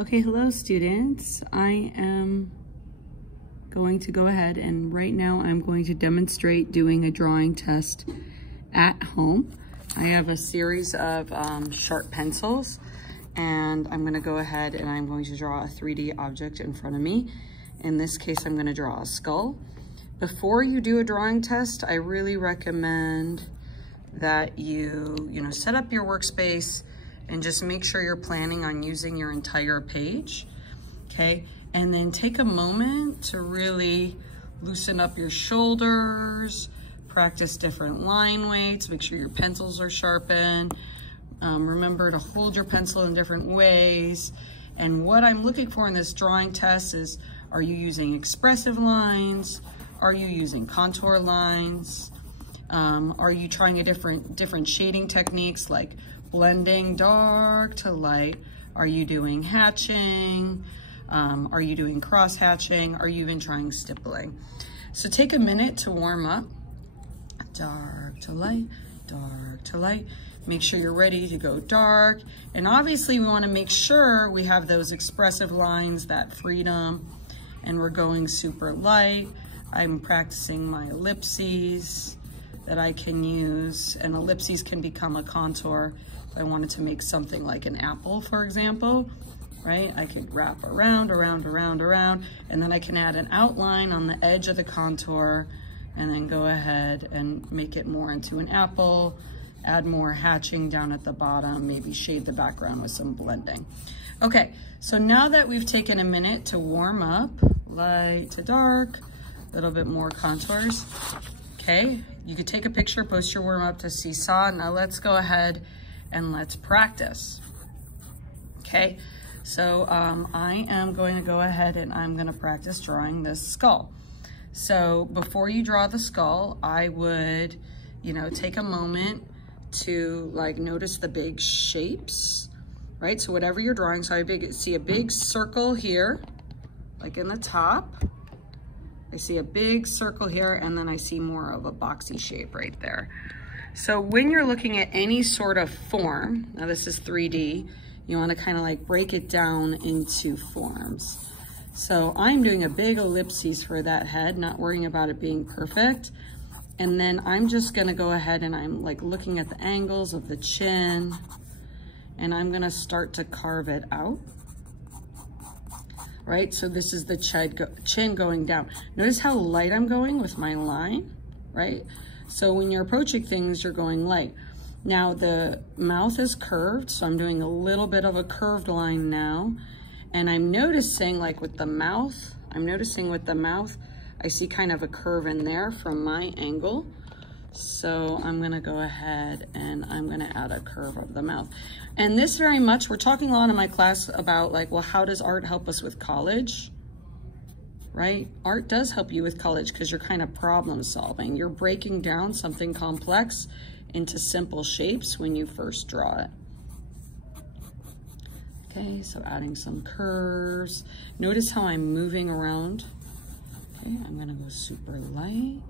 Okay, hello students. I am going to go ahead and right now I'm going to demonstrate doing a drawing test at home. I have a series of sharp pencils and I'm going to go ahead and I'm going to draw a 3D object in front of me. In this case, I'm going to draw a skull. Before you do a drawing test, I really recommend that you set up your workspace and just make sure you're planning on using your entire page, okay? And then take a moment to really loosen up your shoulders, practice different line weights, make sure your pencils are sharpened. Remember to hold your pencil in different ways. And what I'm looking for in this drawing test is, are you using expressive lines? Are you using contour lines? Are you trying a different shading techniques like blending dark to light? Are you doing hatching? Are you doing cross hatching? Are you even trying stippling? So take a minute to warm up. Dark to light, dark to light. Make sure you're ready to go dark. And obviously we want to make sure we have those expressive lines, that freedom, and we're going super light. I'm practicing my ellipses that I can use, and ellipses can become a contour. If I wanted to make something like an apple, for example, right? I could wrap around, and then I can add an outline on the edge of the contour and then go ahead and make it more into an apple, add more hatching down at the bottom, maybe shade the background with some blending. Okay, so now that we've taken a minute to warm up, light to dark, a little bit more contours, okay? You could take a picture, post your warm up to Seesaw. Now let's go ahead and let's practice, okay? So I am going to go ahead and I'm gonna practice drawing this skull. So before you draw the skull, I would, take a moment to notice the big shapes, right? So whatever you're drawing, so I see a big circle here, like in the top. I see a big circle here, and then I see more of a boxy shape right there. So when you're looking at any sort of form, now this is 3D, you want to kind of break it down into forms. So I'm doing a big ellipses for that head, not worrying about it being perfect. And then I'm just going to go ahead and I'm looking at the angles of the chin, and I'm going to start to carve it out. Right, so this is the chin going down. Notice how light I'm going with my line, right? So when you're approaching things, you're going light. Now the mouth is curved, so I'm doing a little bit of a curved line now. And I'm noticing with the mouth, I see kind of a curve in there from my angle. So I'm gonna go ahead and I'm gonna add a curve of the mouth. And this very much, we're talking a lot in my class about well, how does art help us with college, right? Art does help you with college because you're kind of problem solving. You're breaking down something complex into simple shapes when you first draw it. Okay, so adding some curves. Notice how I'm moving around. Okay, I'm gonna go super light.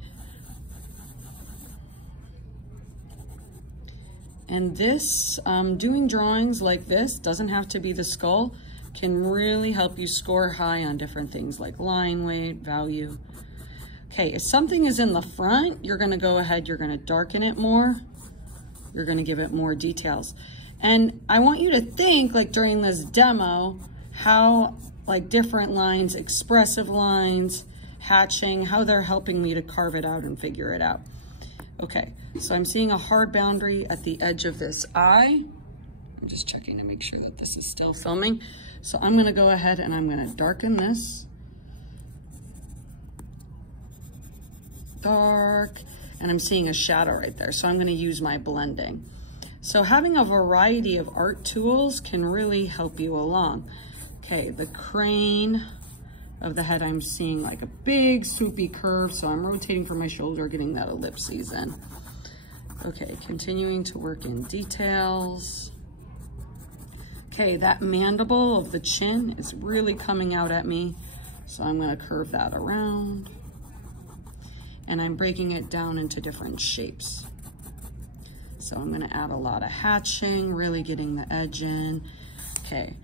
And this, doing drawings like this, doesn't have to be the skull, can really help you score high on different things like line weight, value. Okay, if something is in the front, you're gonna go ahead, you're gonna darken it more, you're gonna give it more details. And I want you to think, during this demo, how different lines, expressive lines, hatching, how they're helping me to carve it out and figure it out. Okay, so I'm seeing a hard boundary at the edge of this eye. I'm just checking to make sure that this is still filming. So I'm gonna go ahead and I'm gonna darken this. Dark, and I'm seeing a shadow right there. So I'm gonna use my blending. So having a variety of art tools can really help you along. Okay, the crane of the head, I'm seeing a big swoopy curve, so I'm rotating from my shoulder, getting that ellipses in. Okay, continuing to work in details. Okay, that mandible of the chin is really coming out at me, so I'm gonna curve that around. And I'm breaking it down into different shapes. So I'm gonna add a lot of hatching, really getting the edge in. Okay,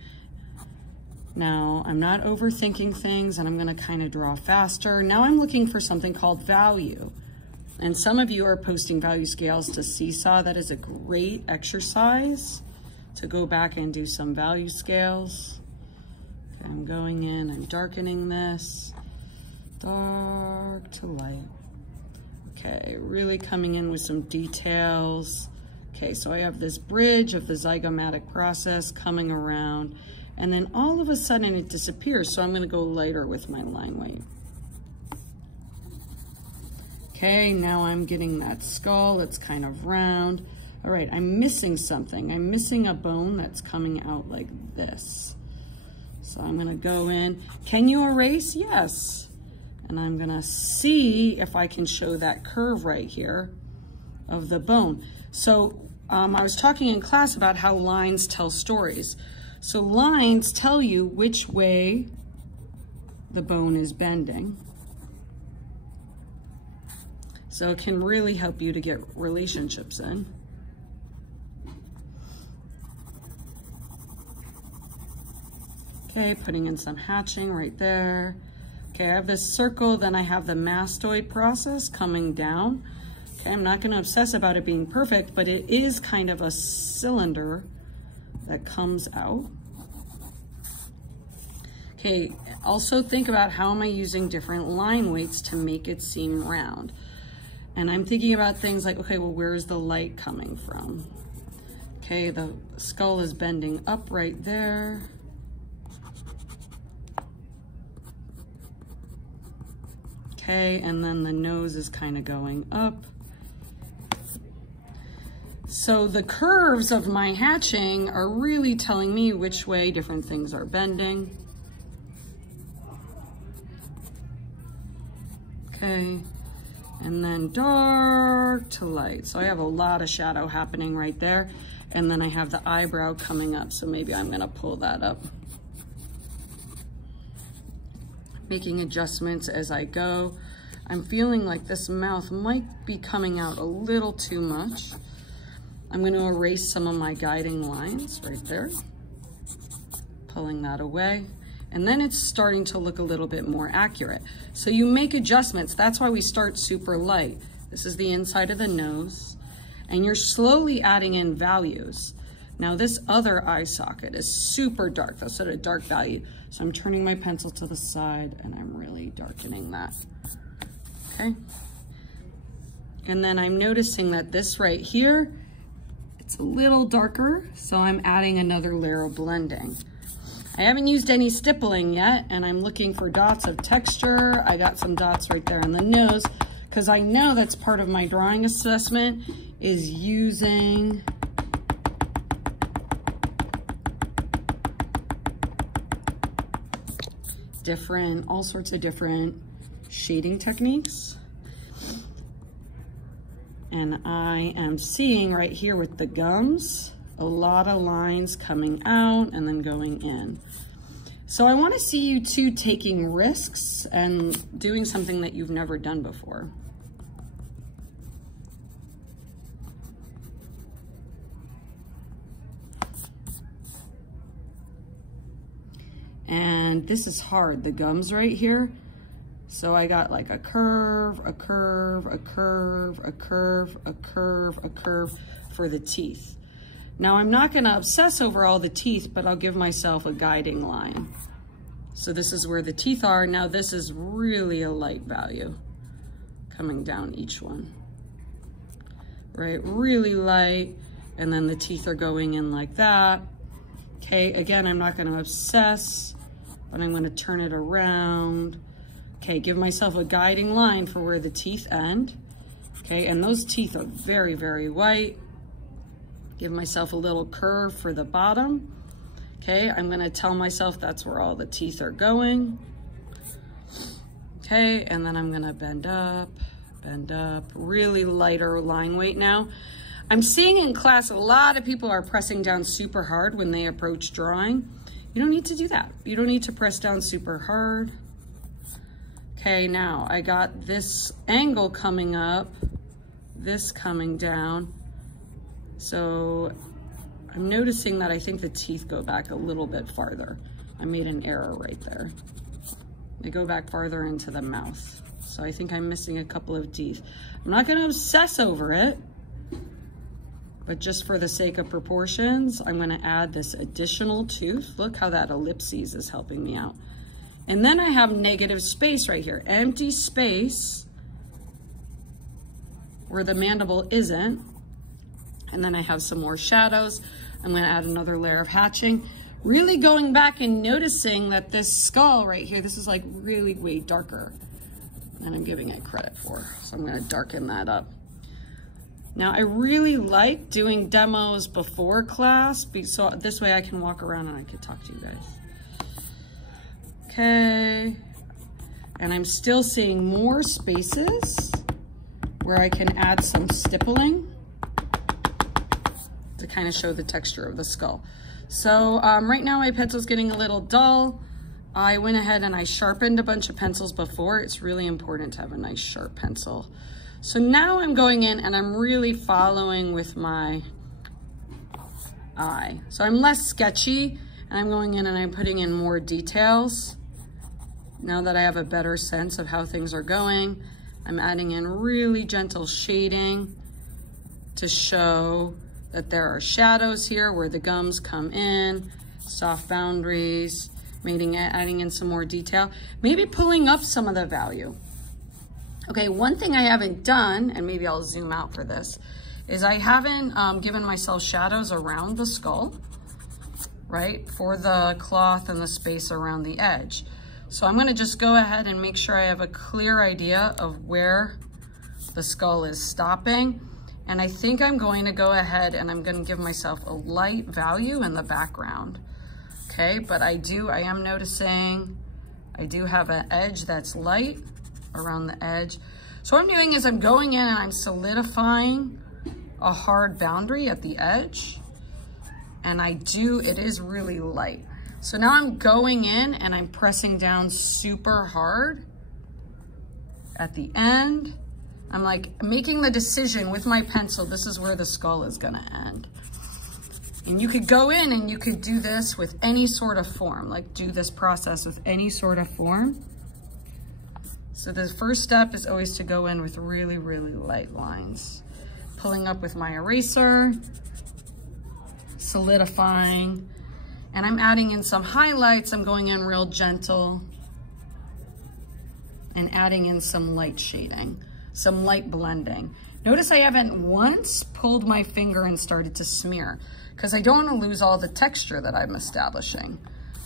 Now, I'm not overthinking things, and I'm gonna kind of draw faster. Now I'm looking for something called value. And some of you are posting value scales to Seesaw. That is a great exercise to go back and do some value scales. Okay, I'm going in, I'm darkening this, dark to light. Okay, really coming in with some details. Okay, so I have this bridge of the zygomatic process coming around, and then all of a sudden it disappears, so I'm gonna go lighter with my line weight. Okay, now I'm getting that skull, it's kind of round. All right, I'm missing something. I'm missing a bone that's coming out like this. So I'm gonna go in. Can you erase? Yes. And I'm gonna see if I can show that curve right here of the bone. So I was talking in class about how lines tell stories. So lines tell you which way the bone is bending. So it can really help you to get relationships in. Okay, putting in some hatching right there. Okay, I have this circle, then I have the mastoid process coming down. Okay, I'm not gonna obsess about it being perfect, but it is kind of a cylinder that comes out. Okay, also think about how am I using different line weights to make it seem round. And I'm thinking about things like, okay, well, where is the light coming from? Okay, the skull is bending up right there. Okay, and then the nose is kind of going up. So the curves of my hatching are really telling me which way different things are bending. Okay, and then dark to light. So I have a lot of shadow happening right there. And then I have the eyebrow coming up, so maybe I'm gonna pull that up. Making adjustments as I go. I'm feeling like this mouth might be coming out a little too much. I'm going to erase some of my guiding lines right there. Pulling that away. And then it's starting to look a little bit more accurate. So you make adjustments. That's why we start super light. This is the inside of the nose. And you're slowly adding in values. Now this other eye socket is super dark. That's at a dark value. So I'm turning my pencil to the side and I'm really darkening that. Okay. And then I'm noticing that this right here, it's a little darker. So I'm adding another layer of blending. I haven't used any stippling yet and I'm looking for dots of texture. I got some dots right there on the nose because I know that's part of my drawing assessment is using all sorts of different shading techniques. And I am seeing right here with the gums, a lot of lines coming out and then going in. So I want to see you two taking risks and doing something that you've never done before. And this is hard, the gums right here. So I got like a curve, a curve, a curve, a curve, a curve, a curve for the teeth. Now I'm not gonna obsess over all the teeth, but I'll give myself a guiding line. So this is where the teeth are. Now this is really a light value coming down each one, right? Really light, and then the teeth are going in like that. Okay, again, I'm not gonna obsess, but I'm gonna turn it around. Okay, give myself a guiding line for where the teeth end. Okay, and those teeth are very, very white. Give myself a little curve for the bottom. Okay, I'm gonna tell myself that's where all the teeth are going. Okay, and then I'm gonna bend up, really lighter line weight now. I'm seeing in class a lot of people are pressing down super hard when they approach drawing. You don't need to do that. You don't need to press down super hard. Okay, now I got this angle coming up, this coming down. So I'm noticing that I think the teeth go back a little bit farther. I made an error right there. They go back farther into the mouth. So I think I'm missing a couple of teeth. I'm not gonna obsess over it, but just for the sake of proportions, I'm gonna add this additional tooth. Look how that ellipses is helping me out. And then I have negative space right here, empty space where the mandible isn't. And then I have some more shadows. I'm gonna add another layer of hatching. Really going back and noticing that this skull right here, this is like really way darker than I'm giving it credit for. So I'm gonna darken that up. Now I really like doing demos before class, so this way I can walk around and I can talk to you guys. Okay, and I'm still seeing more spaces where I can add some stippling to kind of show the texture of the skull. So right now my pencil's getting a little dull. I went ahead and I sharpened a bunch of pencils before. It's really important to have a nice sharp pencil. So now I'm going in and I'm really following with my eye. So I'm less sketchy and I'm going in and I'm putting in more details. Now that I have a better sense of how things are going, I'm adding in really gentle shading to show that there are shadows here where the gums come in, soft boundaries, adding in some more detail, maybe pulling up some of the value. Okay, one thing I haven't done, and maybe I'll zoom out for this, is I haven't given myself shadows around the skull, right, for the cloth and the space around the edge. So I'm gonna just go ahead and make sure I have a clear idea of where the skull is stopping. And I think I'm going to go ahead and I'm gonna give myself a light value in the background. Okay, but I am noticing I do have an edge that's light around the edge. So what I'm doing is I'm going in and I'm solidifying a hard boundary at the edge. And it is really light. So now I'm going in and I'm pressing down super hard at the end. I'm like making the decision with my pencil, this is where the skull is gonna end. And you could go in and you could do this with any sort of form, like do this process with any sort of form. So the first step is always to go in with really, really light lines. Pulling up with my eraser, solidifying, and I'm adding in some highlights. I'm going in real gentle and adding in some light shading, some light blending. Notice I haven't once pulled my finger and started to smear because I don't want to lose all the texture that I'm establishing.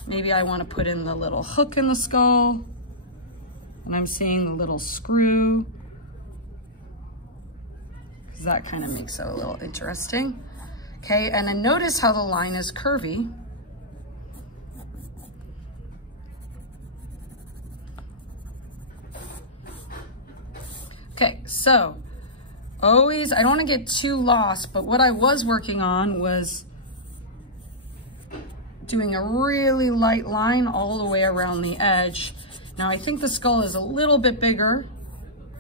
Maybe I want to put in the little hook in the skull and I'm seeing the little screw because that kind of makes it a little interesting. Okay, and then notice how the line is curvy. Okay, so always, I don't want to get too lost, but what I was working on was doing a really light line all the way around the edge. Now I think the skull is a little bit bigger,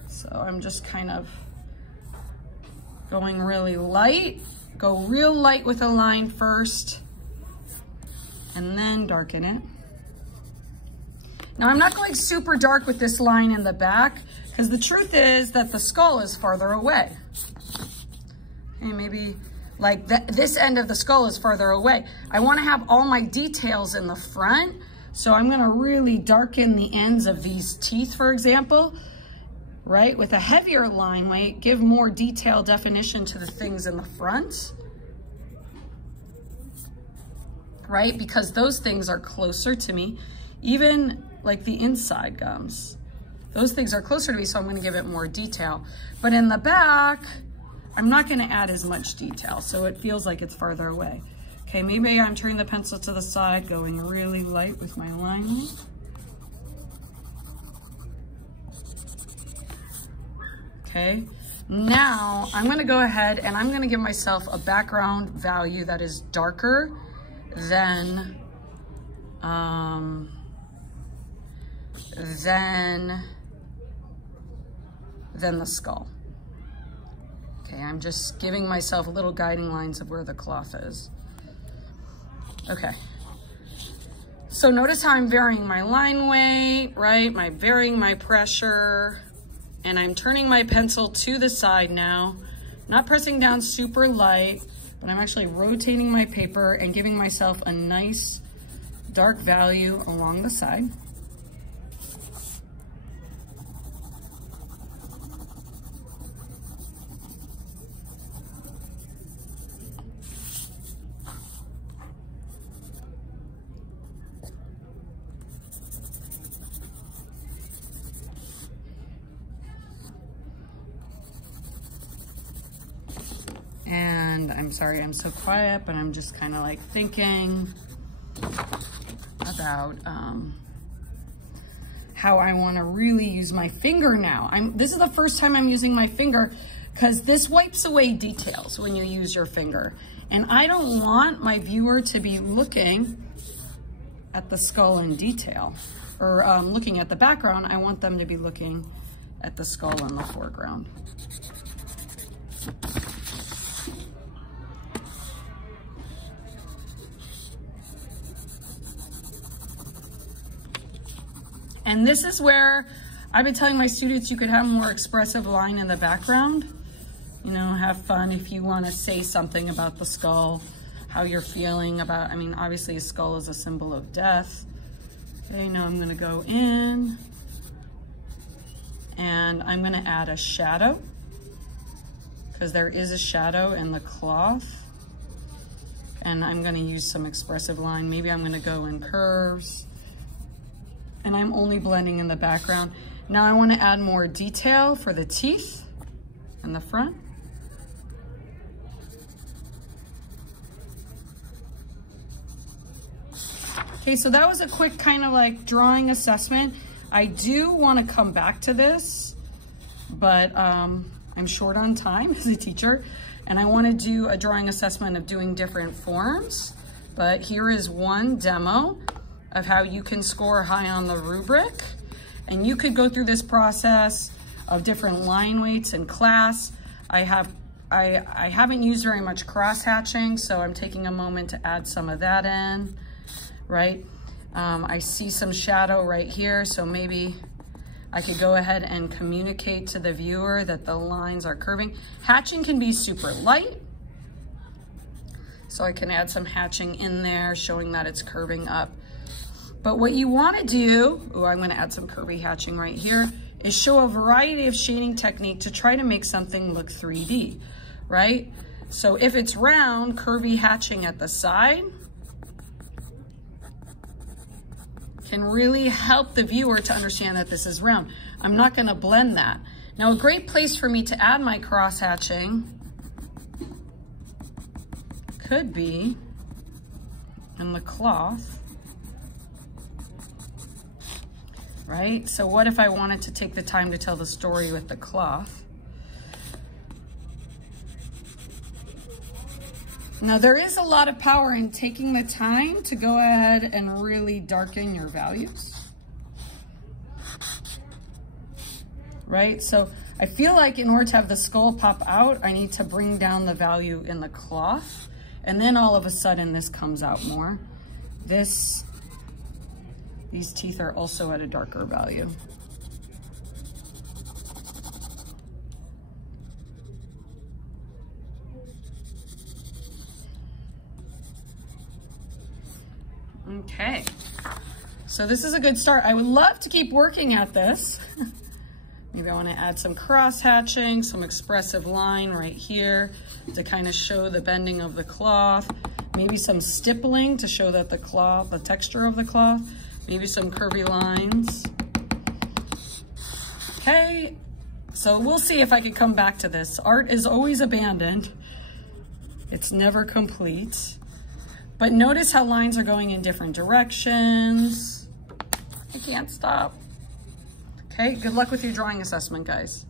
so I'm just kind of going really light. Go real light with a line first, and then darken it. Now I'm not going super dark with this line in the back, because the truth is that the skull is farther away. Okay, maybe like this end of the skull is farther away. I want to have all my details in the front, so I'm going to really darken the ends of these teeth, for example, right? With a heavier line might give more detailed definition to the things in the front, right? Because those things are closer to me, even like the inside gums. Those things are closer to me, so I'm gonna give it more detail. But in the back, I'm not gonna add as much detail, so it feels like it's farther away. Okay, maybe I'm turning the pencil to the side, going really light with my line. Okay, now I'm gonna go ahead and I'm gonna give myself a background value that is darker than the skull. Okay, I'm just giving myself little guiding lines of where the cloth is. Okay. So notice how I'm varying my line weight, right? Varying my pressure, and I'm turning my pencil to the side now, not pressing down super light, but I'm actually rotating my paper and giving myself a nice dark value along the side. And I'm sorry I'm so quiet, but I'm just kind of like thinking about how I want to really use my finger now. This is the first time I'm using my finger because this wipes away details when you use your finger. And I don't want my viewer to be looking at the skull in detail or looking at the background. I want them to be looking at the skull in the foreground. And this is where I've been telling my students you could have a more expressive line in the background. You know, have fun if you want to say something about the skull, how you're feeling about, I mean, obviously a skull is a symbol of death. Okay, now I'm going to go in and I'm going to add a shadow because there is a shadow in the cloth. And I'm going to use some expressive line. Maybe I'm going to go in curves. And I'm only blending in the background. Now I want to add more detail for the teeth in the front. Okay, so that was a quick kind of like drawing assessment. I do want to come back to this, but I'm short on time as a teacher, and I want to do a drawing assessment of doing different forms. But here is one demo of how you can score high on the rubric. And you could go through this process of different line weights in class. I haven't used very much cross hatching, so I'm taking a moment to add some of that in, right? I see some shadow right here, so maybe I could go ahead and communicate to the viewer that the lines are curving. Hatching can be super light, so I can add some hatching in there, showing that it's curving up. But what you want to do, I'm going to add some curvy hatching right here, is show a variety of shading technique to try to make something look 3D, right? So if it's round, curvy hatching at the side can really help the viewer to understand that this is round. I'm not going to blend that. Now, a great place for me to add my cross hatching could be in the cloth. Right? So what if I wanted to take the time to tell the story with the cloth? Now there is a lot of power in taking the time to go ahead and really darken your values. Right? So I feel like in order to have the skull pop out, I need to bring down the value in the cloth. And then all of a sudden this comes out more. These teeth are also at a darker value. Okay, so this is a good start. I would love to keep working at this. Maybe I want to add some cross hatching, some expressive line right here to kind of show the bending of the cloth. Maybe some stippling to show that the texture of the cloth. Maybe some curvy lines. Okay, so we'll see if I can come back to this. Art is always abandoned. It's never complete. But notice how lines are going in different directions. I can't stop. Okay, good luck with your drawing assessment, guys.